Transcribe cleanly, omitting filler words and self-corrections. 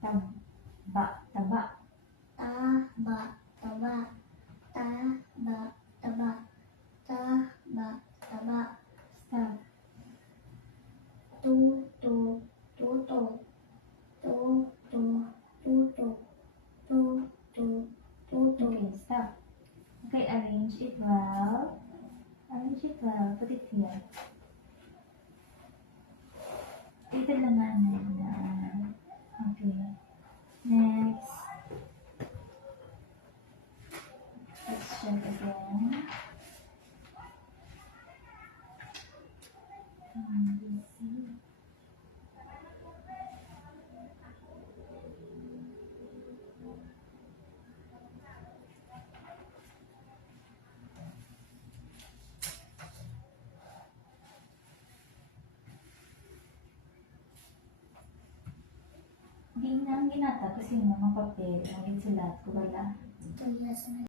Taba, taba. Taba, taba. Taba, taba. Taba, taba. Stop. Tuto, tuto. Tuto, tuto. Tuto, tuto. Okay, stop. Okay, arrange it well. Arrange it well. Put it here. Ito naman na. Okay. Next. Let's check again. Let's see. Di na ginata kasi mga papel ang insulat ko wala. Ito, yes.